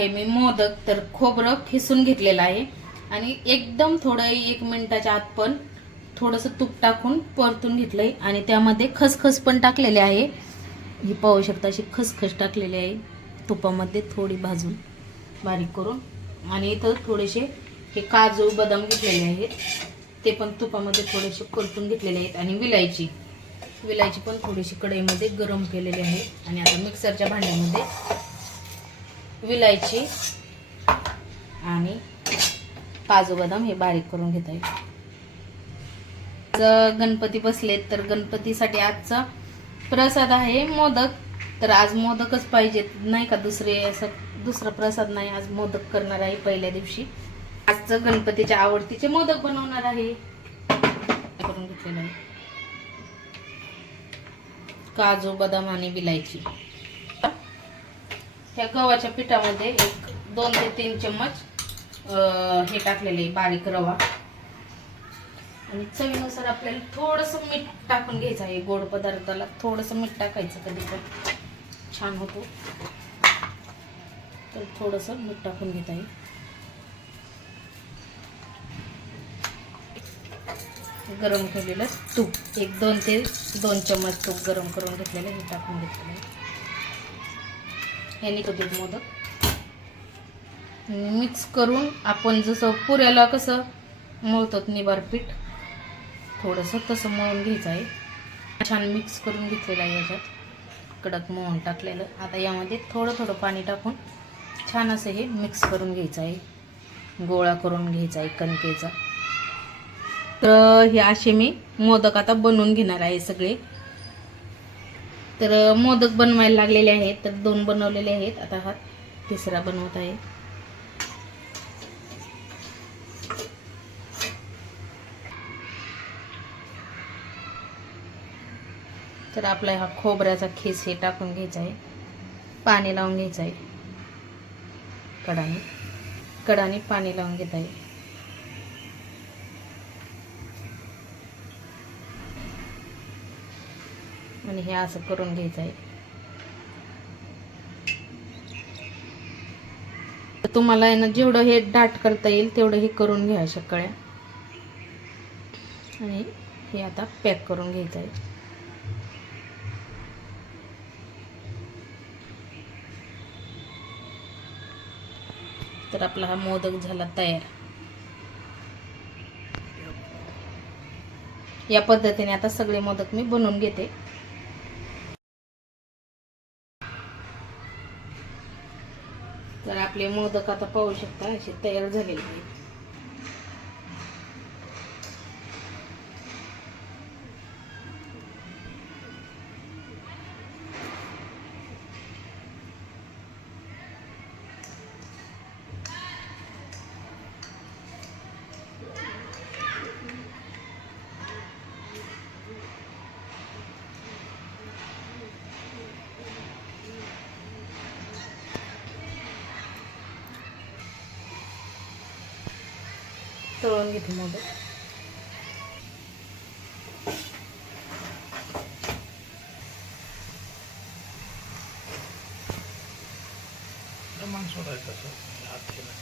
हे मी मोदक तर खोबरं खिसून घेतलेलं आहे. आणि एकदम थोडं एक मिनिटाच्या आत पण थोडंसं तूप टाकून परतून घेतलंय. आणि त्यामध्ये खसखस पण टाकलेले आहे. ही पाहू शकता अशी खसखस टाकलेली आहे. तुपामध्ये थोडी भाजून बारीक करून. आणि इथं थोडेसे हे काजू बदाम घेतलेले आहेत. ते पण तुपामध्ये थोडेसे परतून घेतलेले आहेत. आणि विलायची. विलायची पण थोडीशी कढईमध्ये गरम केलेली आहे. आणि आता मिक्सरच्या भांड्यामध्ये विलायची आणि काजू बदाम हे बारीक करून घेत आहे गणपती बसलेत तर गणपतीसाठी आजचा प्रसाद आहे मोदक. तर आज मोदकच पाहिजेत. नाही का दुसरे असं दुसरा प्रसाद नाही. आज मोदक करणार आहे पहिल्या दिवशी. आजचं गणपतीच्या आवडतीचे मोदक बनवणार आहे. करून घेतलेलं आहे. काजू बदाम आणि विलायची. ह्या गव्हाच्या पिठामध्ये एक दोन ते तीन चम्मच हे टाकलेले आहे, बारीक रवा. आणि चवीनुसार आपल्याला थोडंसं मीठ टाकून घ्यायचं आहे गोड पदार्थाला थोडंसं मीठ टाकायचं कधी पण. छान होतो. तर थोडंसं मीठ टाकून घेत आहे. गरम केलेलं तूप एक दोन ते दोन चम्मच तूप गरम करून घेतलेलं हे टाकून घेतलेलं आहे. ह्याने कधी मोदक. मिक्स करून आपण जसं पुऱ्याला कसं मळतात निबार पीठ थोडंसं तसं मळून घ्यायचं आहे. छान मिक्स करून घेतलेलं आहे याच्यात. कडक मोहन टाकलेलं. आता यामध्ये थोडं थोडं पाणी टाकून छान असं हे मिक्स करून घ्यायचं आहे. गोळा करून घ्यायचा आहे कणकेचा. तर हे असे मी मोदक आता बनवून घेणार आहे सगळे. तर मोदक बनवायला लागलेले आहेत. तर दोन बनवलेले आहेत. आता हा तिसरा बनवत आहे. तर आपला हा खोबऱ्याचा खीस हे टाकून घ्यायचा आहे. पाणी लावून घ्यायचं आहे. कडाने कडाने पाणी लावून घेत आहे. आणि हे असं करून घ्यायचं आहे. तुम्हाला आहे ना जेवढं हे दाट करता येईल तेवढं हे करून घ्या शकळ्या आणि हे आता पॅक करून घ्यायचं आहे. तर आपला हा मोदक झाला तयार. या पद्धतीने आता सगळे मोदक मी बनवून घेते. तर आपले मोदक आता पाहू शकता असे तयार झालेले आहेत. तळून घेते मोदक. प्रमाण सोडायचं असं. हात केला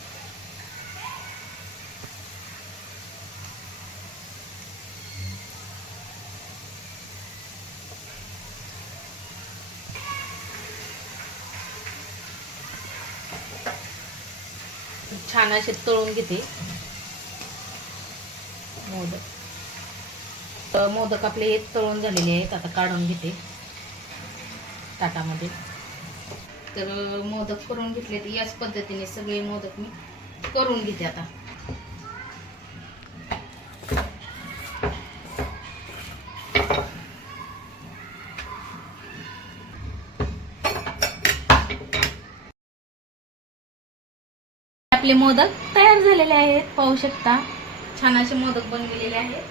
छान असे तळून घेते. मोदक. तर मोदक आपले हे तळून झालेले आहेत आता काढून घेते ताटामध्ये. तर मोदक करून घेतले तर याच पद्धतीने सगळे मोदक मी करून घेते आता. आपले मोदक तयार झालेले आहेत पाहू शकता. छान असे मोदक बनवलेले आहेत.